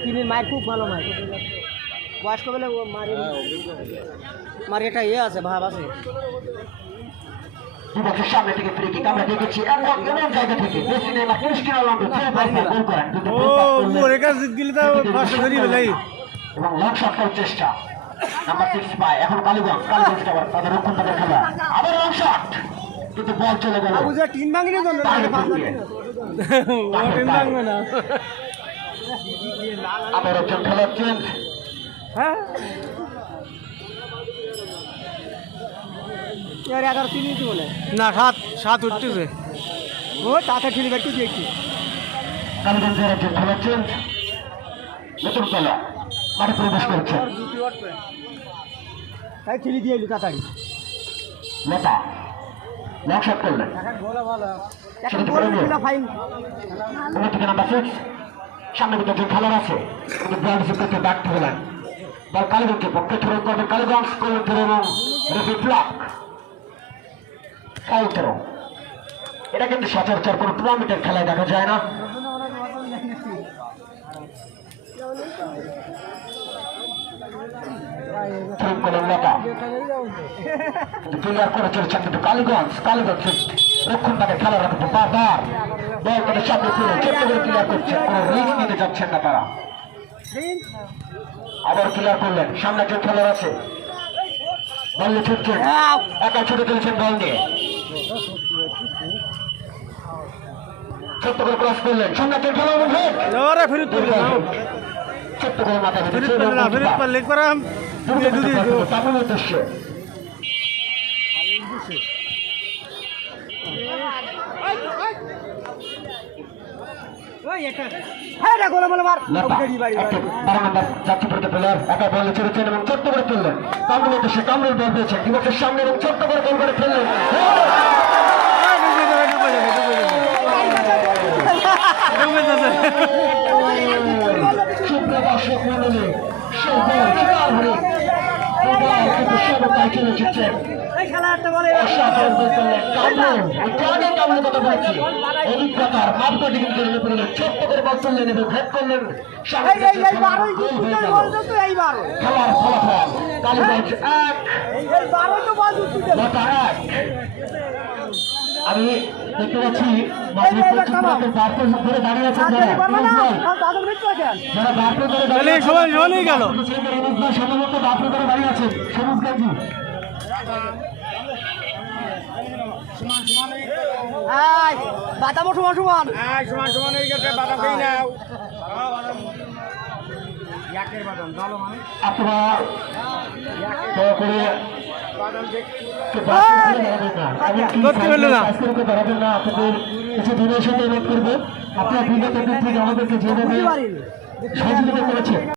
তিনের মায়ের খুব ভালো মায়ের বয়স্ক বলে মার এটা ইয়ে আছে ভাব আছে। বিপক্ষের সামনে থেকে ফ্রি কিক আমরা দেখেছি এমন জায়গা থেকে মেসি নেইমার ক্রিস্টিয়ানো রোনালদো গোল করেন কিন্তু এবং লং শট করার চেষ্টা নাম্বার 6 পায় এখন কালীগঞ্জ আবার তাদের রক্ষণভাগের খেলা আবার লং শট কিন্তু বল চলে গেল টিম ভাঙিনি জন্য আবার একজন খেলার চেঞ্জ। হ্যাঁ 11 তিনই বলে না 7 উঠতেছে ও তাতে ঠিক একটু দেখছি কালীগঞ্জের একজন খেলার চেঞ্জ নতুন খেলা মাঠে প্রবেশ করছে তাই ঠেলি দিয়ে এলি তাড়াতাড়ি নেতা লং শট করলেন ফাইন অন্যদিকে নাম্বার 6 সামনে কিন্তু একজন খেলার আছে কিন্তু বল রিসিভ করতে ব্যর্থ হলেন বল কালীগঞ্জের পক্ষে থ্রো করবেন কালীগঞ্জ করলেন থ্রো এবং রেফারি ব্লক ফাউল থ্রো। এটা কিন্তু সচরাচর কোনো টুর্নামেন্টের খেলায় দেখা যায় না। ক্লিয়ার করে চলেছেন কিন্তু কালীগঞ্জ রক্ষণ তাকে খেলা রাখবে বারবার বল তাদের সামনে ফিরে ছোট্ট করে ক্লিয়ার করছে কোনো রিস্ক নিতে যাচ্ছেন না তারা আবার ক্লিয়ার করলেন সামনে একজন খেলার আছে বল নিয়ে ছুটছেন একা ছুটে চলেছেন বল নিয়ে ছোট্ট করে ক্রস করলেন সামনে একজন খেলার মধ্যে ছোট্ট করে মাথা উদ্দেশ্যে ছোট্ট করে ফেললেন কামরুল উদ্দেশ্যে কামরুল বল পেয়েছেন ডিবক্সের সামনে এবং ছোট্ট করে গোল করে ফেললেন দর্শক মন্ডলী অভিজ্ঞতার মাপকাঠি কিন্তু ছোট্ট করে বল তুললেন এবং ভেদ করলেন খেলার ফলাফল কালীগঞ্জ 1 আমি দেখতে পাচ্ছি ধরে দাঁড়িয়ে আছেন যারা বারপুর ধরে দাঁড়িয়ে সম্ভবত বারপুর ধরে দাঁড়িয়ে আছেন সবুজ গান্ধী বাদাম সমান সমান সমান হয়ে গেছে বাদাম খেয়ে নাও আপনারা দয়া করে দাঁড়াবেন না আপনাদের কিছু দিনের সাথে অনুরোধ করবো আপনারা বিগত দিন থেকে আমাদেরকে যেভাবে সহযোগিতা করেছে